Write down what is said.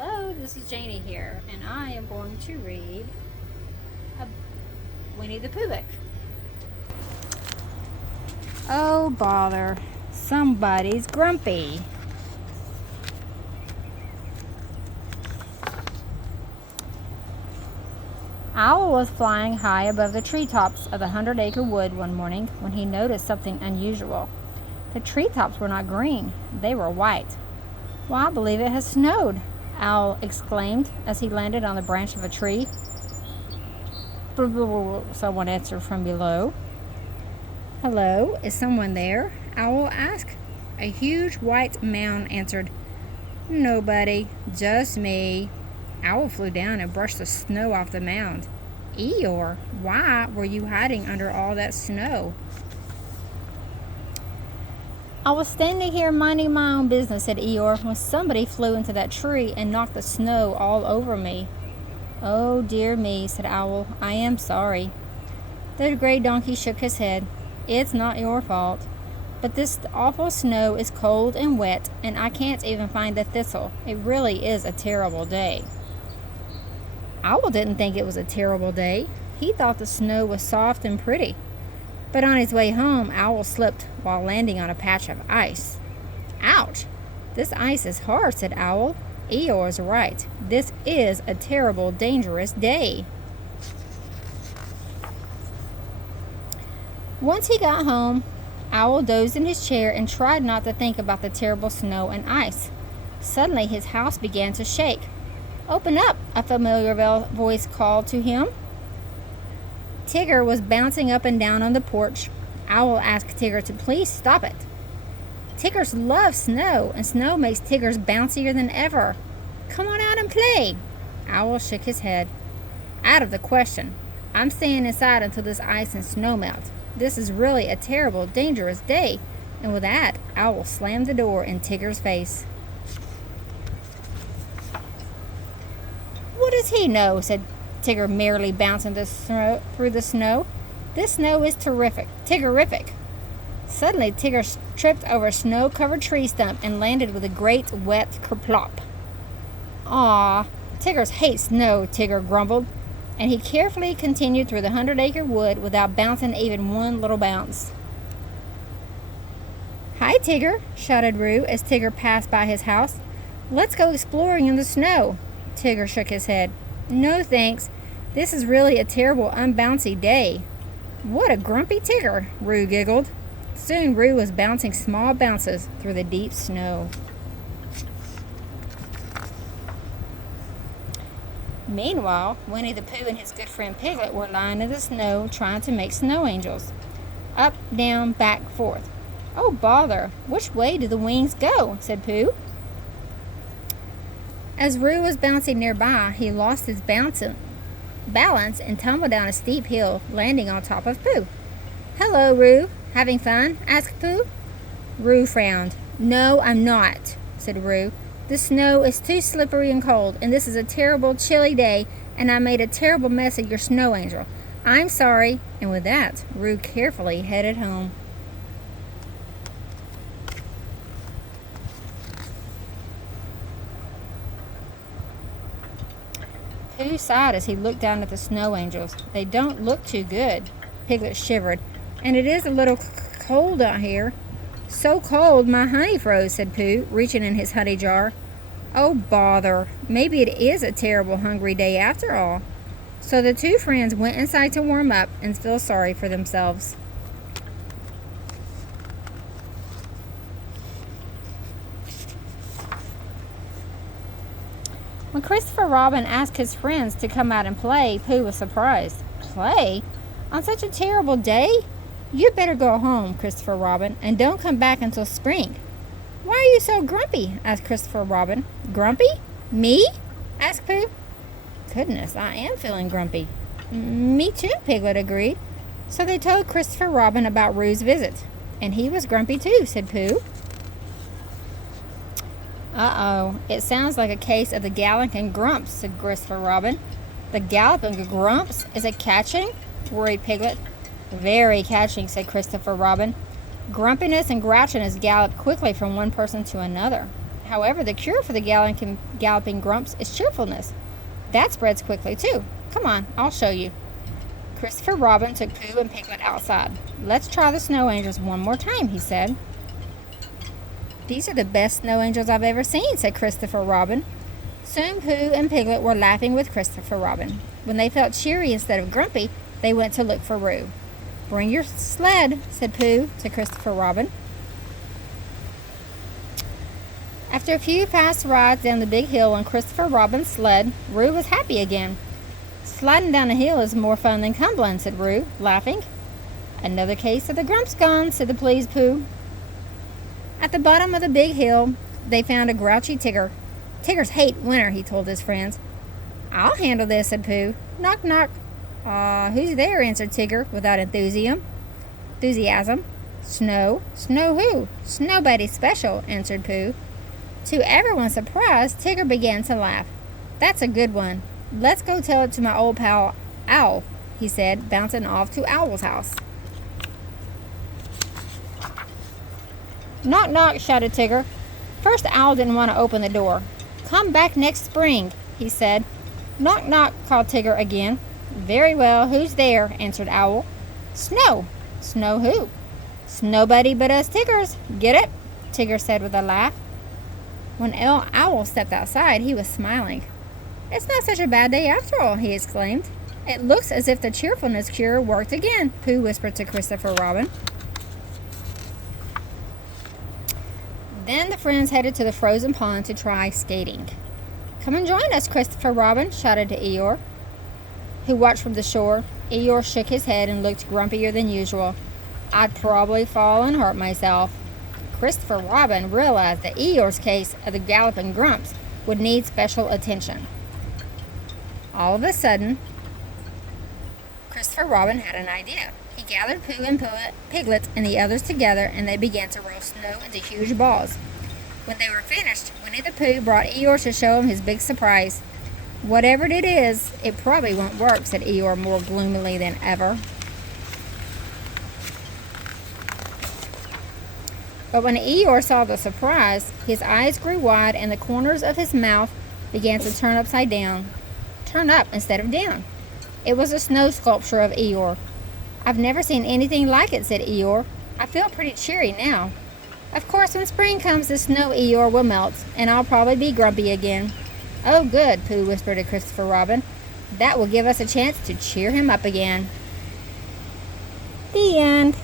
Hello, this is Janie here, and I am going to read a Winnie the Pooh book. Oh, bother. Somebody's grumpy. Owl was flying high above the treetops of the Hundred-Acre Wood one morning when he noticed something unusual. The treetops were not green, they were white. "Well, I believe it has snowed," Owl exclaimed as he landed on the branch of a tree. Someone answered from below. "Hello, is someone there?" Owl asked. A huge white mound answered. "Nobody, just me." Owl flew down and brushed the snow off the mound. "Eeyore, why were you hiding under all that snow?" "I was standing here minding my own business," said Eeyore, "when somebody flew into that tree and knocked the snow all over me." "Oh, dear me," said Owl. "I am sorry." The gray donkey shook his head. "It's not your fault. But this awful snow is cold and wet, and I can't even find the thistle. It really is a terrible day." Owl didn't think it was a terrible day. He thought the snow was soft and pretty. But on his way home, Owl slipped while landing on a patch of ice. "Ouch! This ice is hard," said Owl. "Eeyore's right. This is a terrible, dangerous day." Once he got home, Owl dozed in his chair and tried not to think about the terrible snow and ice. Suddenly his house began to shake. "Open up!" a familiar voice called to him. Tigger was bouncing up and down on the porch. Owl asked Tigger to please stop it. Tiggers love snow, and snow makes Tiggers bouncier than ever. "Come on out and play." Owl shook his head. "Out of the question. I'm staying inside until this ice and snow melt. This is really a terrible, dangerous day." And with that, Owl slammed the door in Tigger's face. "What does he know?" said Tigger, merrily bouncing through the snow. "This snow is Tiggerific." Suddenly, Tigger tripped over a snow-covered tree stump and landed with a great wet kerplop. "Aw, Tiggers hate snow," Tigger grumbled, and he carefully continued through the Hundred-Acre Wood without bouncing even one little bounce. "Hi, Tigger," shouted Roo as Tigger passed by his house. "Let's go exploring in the snow." Tigger shook his head. "No, thanks. This is really a terrible, unbouncy day." "What a grumpy Tigger," Roo giggled. Soon Roo was bouncing small bounces through the deep snow. Meanwhile, Winnie the Pooh and his good friend Piglet were lying in the snow trying to make snow angels. Up, down, back, forth. "Oh, bother! Which way do the wings go?" said Pooh. As Roo was bouncing nearby, he lost his balance and tumbled down a steep hill, landing on top of Pooh. "Hello, Roo. Having fun?" asked Pooh. Roo frowned. "No, I'm not," said Roo. "The snow is too slippery and cold, and this is a terrible, chilly day, and I made a terrible mess of your snow angel. I'm sorry." And with that, Roo carefully headed home. Pooh sighed as he looked down at the snow angels. "They don't look too good." Piglet shivered. "And it is a little cold out here." "So cold my honey froze," said Pooh, reaching in his honey jar. "Oh, bother. Maybe it is a terrible, hungry day after all." So the two friends went inside to warm up and feel sorry for themselves. When Christopher Robin asked his friends to come out and play, Pooh was surprised. "Play? On such a terrible day? You'd better go home, Christopher Robin, and don't come back until spring." "Why are you so grumpy?" asked Christopher Robin. "Grumpy? Me?" asked Pooh. "Goodness, I am feeling grumpy." "Me too," Piglet agreed. So they told Christopher Robin about Roo's visit. "And he was grumpy too," said Pooh. "Uh-oh, it sounds like a case of the galloping grumps," said Christopher Robin. "The galloping grumps? Is it catching?" worried Piglet. "Very catching," said Christopher Robin. "Grumpiness and grouchiness gallop quickly from one person to another." However, the cure for the galloping grumps is cheerfulness. That spreads quickly, too. Come on, I'll show you. Christopher Robin took Pooh and Piglet outside. Let's try the snow angels one more time, he said. These are the best snow angels I've ever seen, said Christopher Robin. Soon Pooh and Piglet were laughing with Christopher Robin. When they felt cheery instead of grumpy, they went to look for Roo. Bring your sled, said Pooh to Christopher Robin. After a few fast rides down the big hill on Christopher Robin's sled, Roo was happy again. Sliding down a hill is more fun than tumbling, said Roo, laughing. Another case of the grumps gone, said the pleased Pooh. At the bottom of the big hill, they found a grouchy Tigger. Tiggers hate winter, he told his friends. I'll handle this, said Pooh. Knock, knock. Who's there, answered Tigger without enthusiasm. Snow. Snow who? Nobody special, answered Pooh. To everyone's surprise, Tigger began to laugh. That's a good one. Let's go tell it to my old pal, Owl, he said, bouncing off to Owl's house. Knock, knock, shouted Tigger. First, Owl didn't want to open the door. Come back next spring, he said. Knock, knock, called Tigger again. Very well, who's there, answered Owl. Snow. Snow who? Nobody but us Tiggers. Get it? Tigger said with a laugh. When Owl stepped outside, he was smiling. It's not such a bad day after all, he exclaimed. It looks as if the cheerfulness cure worked again, Pooh whispered to Christopher Robin. Then the friends headed to the frozen pond to try skating. Come and join us, Christopher Robin, shouted to Eeyore, who watched from the shore. Eeyore shook his head and looked grumpier than usual. I'd probably fall and hurt myself. Christopher Robin realized that Eeyore's case of the galloping grumps would need special attention. All of a sudden, Christopher Robin had an idea. He gathered Pooh and Piglet and the others together, and they began to roll snow into huge balls. When they were finished, Winnie-the-Pooh brought Eeyore to show him his big surprise. Whatever it is, it probably won't work, said Eeyore more gloomily than ever. But when Eeyore saw the surprise, his eyes grew wide and the corners of his mouth began to turn upside down. Turn up instead of down. It was a snow sculpture of Eeyore. I've never seen anything like it, said Eeyore. I feel pretty cheery now. Of course, when spring comes, the snow Eeyore will melt, and I'll probably be grumpy again. Oh, good, Pooh whispered to Christopher Robin. That will give us a chance to cheer him up again. The end.